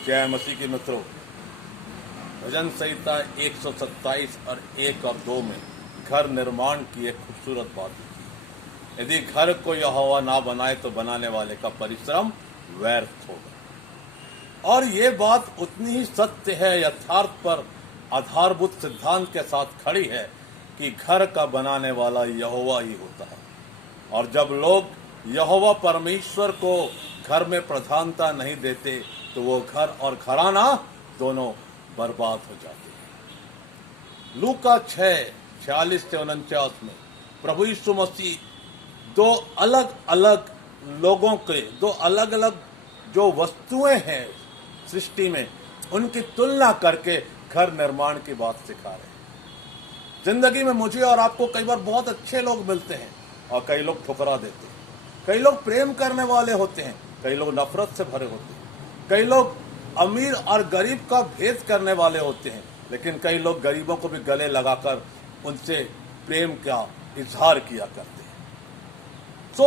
जय मसीह के मित्रों, भजन संहिता 127 और 1 और 2 में घर निर्माण की एक खूबसूरत बात है। यदि घर को यहोवा ना बनाए तो बनाने वाले का परिश्रम व्यर्थ होगा। और ये बात उतनी ही सत्य है, यथार्थ पर आधारभूत सिद्धांत के साथ खड़ी है कि घर का बनाने वाला यहोवा ही होता है। और जब लोग यहोवा परमेश्वर को घर में प्रधानता नहीं देते तो वो घर और घराना दोनों बर्बाद हो जाते हैं। लूका 6:46 से 49 में प्रभु यीशु मसीह दो अलग अलग लोगों के दो अलग अलग जो वस्तुएं हैं सृष्टि में उनकी तुलना करके घर निर्माण की बात सिखा रहे हैं। जिंदगी में मुझे और आपको कई बार बहुत अच्छे लोग मिलते हैं और कई लोग ठुकरा देते हैं। कई लोग प्रेम करने वाले होते हैं, कई लोग नफरत से भरे होते हैं। कई लोग अमीर और गरीब का भेद करने वाले होते हैं, लेकिन कई लोग गरीबों को भी गले लगाकर उनसे प्रेम का इजहार किया करते हैं। तो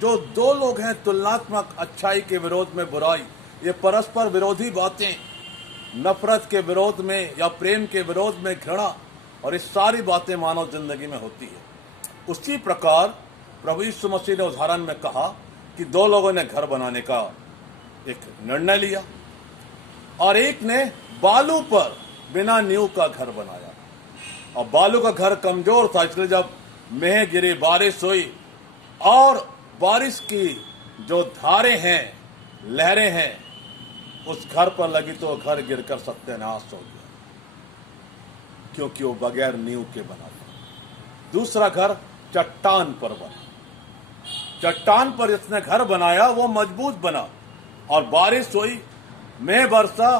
जो दो लोग हैं, तुलनात्मक अच्छाई के विरोध में बुराई, ये परस्पर विरोधी बातें, नफरत के विरोध में या प्रेम के विरोध में घृणा, और ये सारी बातें मानव जिंदगी में होती है। उसी प्रकार प्रभु यीशु मसीह ने उदाहरण में कहा कि दो लोगों ने घर बनाने का एक निर्णय लिया और एक ने बालू पर बिना नींव का घर बनाया। और बालू का घर कमजोर था, इसलिए जब मेह गिरी, बारिश हुई और बारिश की जो धारें हैं, लहरें हैं, उस घर पर लगी तो घर गिरकर सत्यानाश हो गया, क्योंकि वो बगैर नींव के बना था। दूसरा घर चट्टान पर बना। चट्टान पर जिसने घर बनाया वो मजबूत बना और बारिश हुई, मेघ बरसा,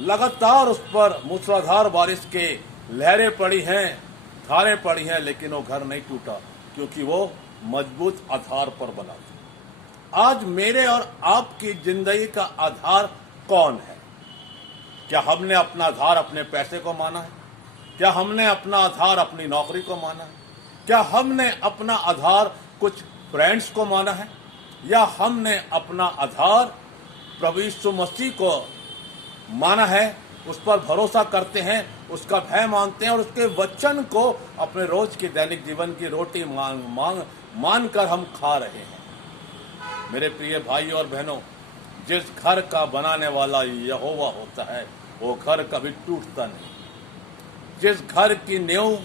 लगातार उस पर मूसलाधार बारिश के लहरें पड़ी हैं, धारें पड़ी हैं, लेकिन वो घर नहीं टूटा क्योंकि वो मजबूत आधार पर बना था। आज मेरे और आपकी जिंदगी का आधार कौन है? क्या हमने अपना आधार अपने पैसे को माना है? क्या हमने अपना आधार अपनी नौकरी को माना है? क्या हमने अपना आधार कुछ फ्रेंड्स को माना है? या हमने अपना आधार प्रभु यीशु मसीह को माना है, उस पर भरोसा करते हैं, उसका भय मानते हैं और उसके वचन को अपने रोज के दैनिक जीवन की रोटी मान कर हम खा रहे हैं। मेरे प्रिय भाई और बहनों, जिस घर का बनाने वाला यहोवा होता है वो घर कभी टूटता नहीं। जिस घर की नींव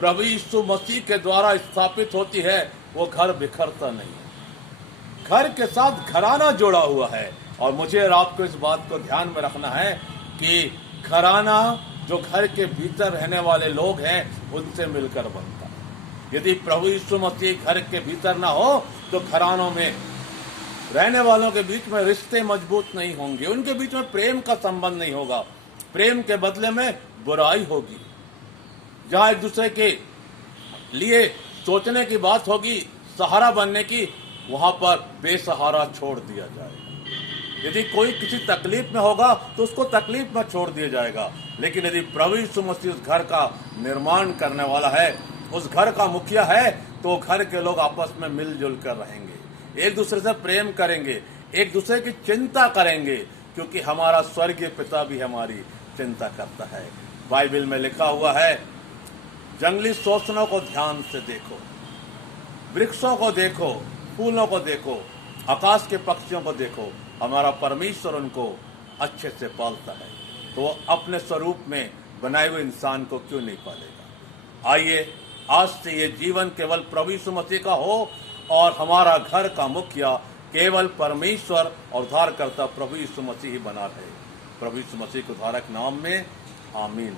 प्रभु यीशु मसीह के द्वारा स्थापित होती है वो घर बिखरता नहीं। घर के साथ घराना जुड़ा हुआ है और मुझे और आपको इस बात को ध्यान में रखना है कि घराना जो घर के भीतर रहने वाले लोग हैं उनसे मिलकर बनता है। यदि प्रभु यीशु मसीह घर के भीतर ना हो तो घरानों में रहने वालों के बीच में रिश्ते मजबूत नहीं होंगे, उनके बीच में प्रेम का संबंध नहीं होगा, प्रेम के बदले में बुराई होगी। जहां एक दूसरे के लिए सोचने की बात होगी, सहारा बनने की, वहां पर बेसहारा छोड़ दिया जाएगा। यदि कोई किसी तकलीफ में होगा तो उसको तकलीफ में छोड़ दिया जाएगा। लेकिन यदि प्रभु यीशु मसीह उस घर का निर्माण करने वाला है, उस घर का मुखिया है, तो घर के लोग आपस में मिलजुल कर रहेंगे, एक दूसरे से प्रेम करेंगे, एक दूसरे की चिंता करेंगे, क्योंकि हमारा स्वर्गीय पिता भी हमारी चिंता करता है। बाइबल में लिखा हुआ है, जंगली सोचनों को ध्यान से देखो, वृक्षों को देखो, फूलों को देखो, आकाश के पक्षियों को देखो, हमारा परमेश्वर उनको अच्छे से पालता है, तो वो अपने स्वरूप में बनाए हुए इंसान को क्यों नहीं पालेगा। आइए आज से ये जीवन केवल प्रभु यीशु मसीह का हो और हमारा घर का मुखिया केवल परमेश्वर और उद्धारकर्ता प्रभु यीशु मसीह ही बना रहे। प्रभु यीशु मसीह के उद्धारक नाम में आमीन।